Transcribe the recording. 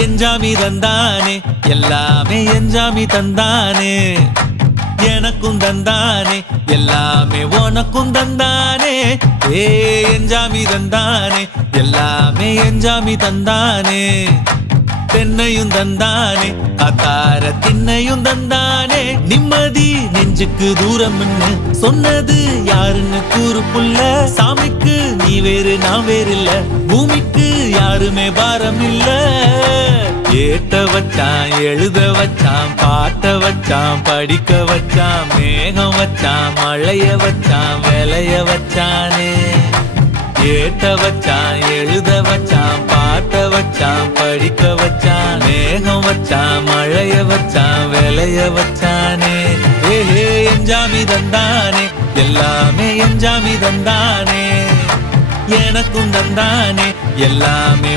எஞ்சாமி தந்தானே எல்லாமே எஞ்சாமி தந்தானே எனக்கும் தந்தானே எல்லாமே உனக்கும் தந்தானே ஏ எஞ்சாமி தந்தானே எல்லாமே எஞ்சாமி தந்தானே தென்னையும் தந்தானே காத்தார திண்ணையும் தந்தானே நிம்மதி நெஞ்சுக்கு தூரம்னு சொன்னது யாருன்னு கூறு புள்ள சாமிக்கு நீ வேறு நான் வேறு இல்ல பூமிக்கு யாருமே பாரம் இல்ல ஏத்த வச்சான் எழுத வச்சான் பாட்ட வச்சான் படிக்க வச்சான் மேகம் வச்சான் மழைய வச்சான் விளைய வச்சானே ஏத்த வச்சான் எழுத வச்சான் பாட்ட வச்சான் படிக்க வச்சான் மேகம் வச்சான் மழைய வச்சான் விளைய வச்சானே ஏஹே எஞ்சாமி தந்தானே எல்லாமே எஞ்சாமி தந்தானே எனக்கும் தந்தானே எல்லாமே